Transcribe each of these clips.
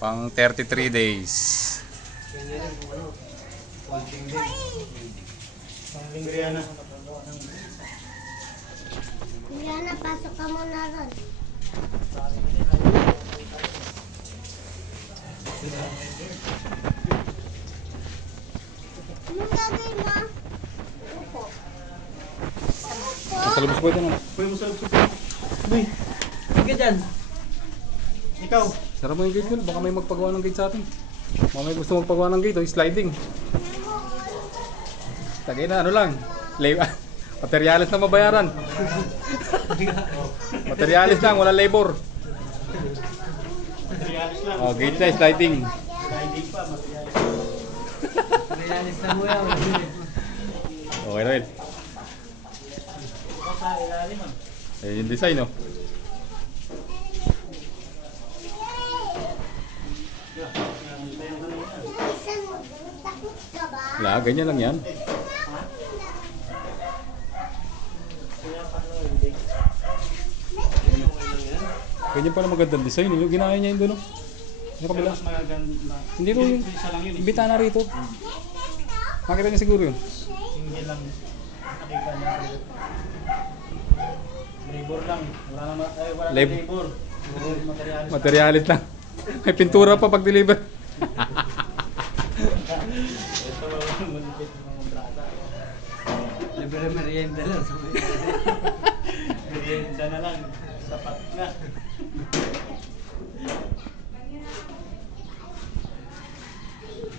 Pang 33 days. Brianna. Brianna, pasok ka muna ron. Anong gagawin mo? Upo. Masalubos po ito na. Uy, masalubos. Uy, sige dyan. Ikaw. Sarap mo yung gate ko. Baka may magpagawa ng gate sa atin. Mamay gusto magpagawa ng gate. Oh, sliding. Tagay na, ano lang. Materialis na mabayaran. Materialis lang, wala labor. Materialis lang. Oh, gate na, sliding. Sliding pa, materialis. Materialis na mo yan. Okay na rin. Ikaw sa ilalim ah. Eh, yung design, oh. Bilisan mo, takot ka ba? Wala, ganyan lang yan. Ganyan pala magandang design. Yung ginaya niya yun doon, oh. Yung kabila. Mas magaganda. Hindi rin yung Isa lang yun eh. bitana rito. Makita niya siguro yun. Single lang. Nakita niya. Labor lang. Wala naman. Ay, wala Labor. labor. Materialis. Materialis lang. May pintura pa pag deliver. Ito malupit ng kontrata. Libre merienda lang sa may Merienda na lang. Sapat na.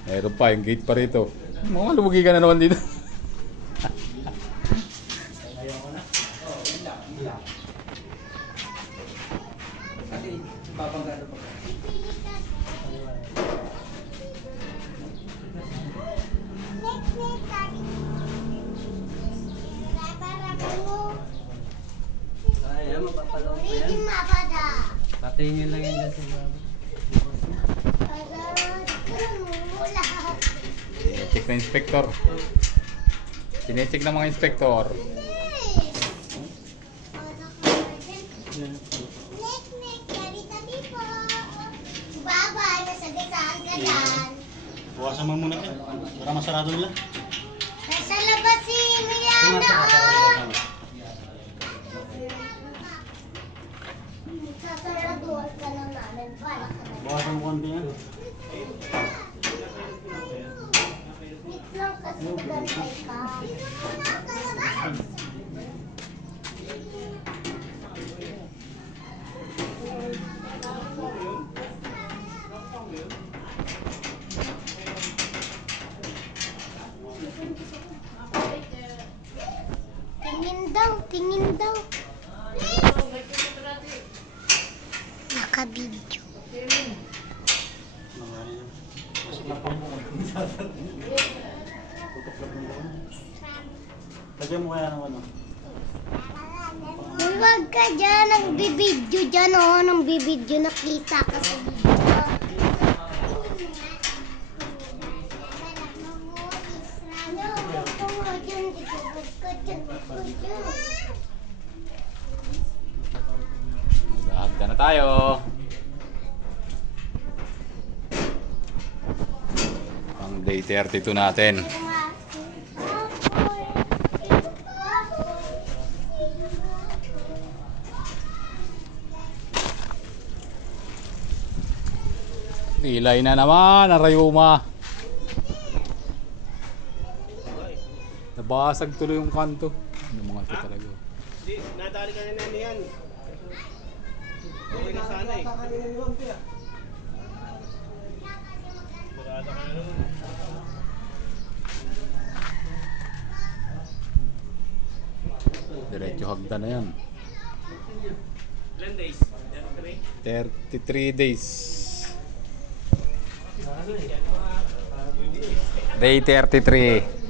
Mayroon pa yung gate pa rito. Mga lugi ka na naman dito. Ayaw ko na. Kasi papagano pa. Ay, mapapalaw pa yan. Patingin lang yan dyan sa mama. Sinecheck na inspector. Sinecheck na mga inspector. Baba, nasagasaan ka dyan. Buwasan mo muna yan. Para masarado nila. Nasa labas si Miliana. Sasaraduhan ka lang namin para ka na. Buwasan mo konti yan. Wait lang kasi magantay ka. Tingin daw. Naka-video. Lagyan mo kaya ng ano? Huwag ka dyan, nagbibidyo dyan, oh. Nang bibidyo, nakita ka sa video. Maghahagda na tayo. Ang day 32 natin. Ilay na naman, Arayuma. Nabasag tuloy yung kanto. Ano mga ito talaga. Hindi, nadali ka na yan. Okay na sana eh. Burada ka na naman. Diretso hagda na yan. Ilan days? 33 days. Day 33.